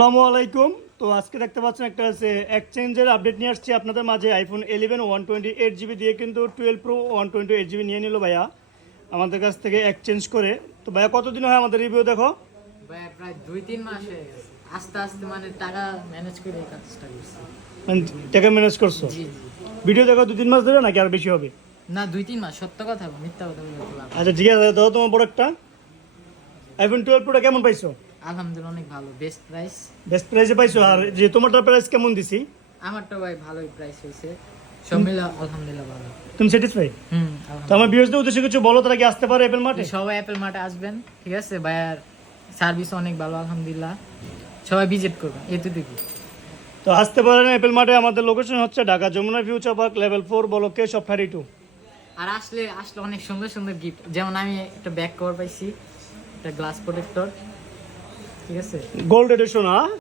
আসসালামু আলাইকুম। তো আজকে দেখতে পাচ্ছেন একটা আছে এক্সচেঞ্জের আপডেট নিয়ে আসছি আপনাদের মাঝে। আইফোন 11 128 জিবি দিয়ে কিন্তু 12 প্রো 128 জিবি নিয়ে নিল ভাইয়া আমাদের কাছ থেকে এক্সচেঞ্জ করে। তো ভাইয়া কতদিন হয় আমাদের রিভিউ দেখো? ভাই প্রায় 2-3 মাস হয়ে গেছে। আস্তে আস্তে মানে টাকা ম্যানেজ করে এই কাজটা করছি। মানে টাকা ম্যানেজ করছো? জি জি। ভিডিও দেখো 2-3 মাস ধরে নাকি আর বেশি হবে? না 2-3 মাস, সত্য কথা মিথ্যা কথা বলতে পারবো। আচ্ছা ঠিক আছে, দাও তোমার বড় একটা আইফোন 12 প্রোটা কেমন পাইছো? আলহামদুলিল্লাহ অনেক ভালো, বেস্ট প্রাইস। বেস্ট প্রাইসে পাইছো? আর যে তোমারটার প্রাইস কেমন দিছি? আমারটা ভাই ভালোই প্রাইস হয়েছে, সব মিলে আলহামদুলিল্লাহ ভালো। তুমি স্যাটিসফাই? তো আমার ভিউয়ার্সদের উদ্দেশ্যে কিছু বলো, তারা কি আসতে পারে অ্যাপল মার্টে? সবাই অ্যাপেল মার্টে আসবেন, ঠিক আছে ভাইয়ার সার্ভিস অনেক ভালো আলহামদুলিল্লাহ, সবাই ভিজিট করবেন এতটুকু। তো আসতে পারেন অ্যাপল মার্টে। আমাদের লোকেশন হচ্ছে Dhaka Jamuna future park level 4 বলকে শপ 32। আর আসলে অনেক সুন্দর সুন্দর গিফট, যেমন আমি একটা ব্যাক কভার পাইছি, একটা গ্লাস প্রোটেক্টর, ঠিক আছে, গোল্ড এডিশন।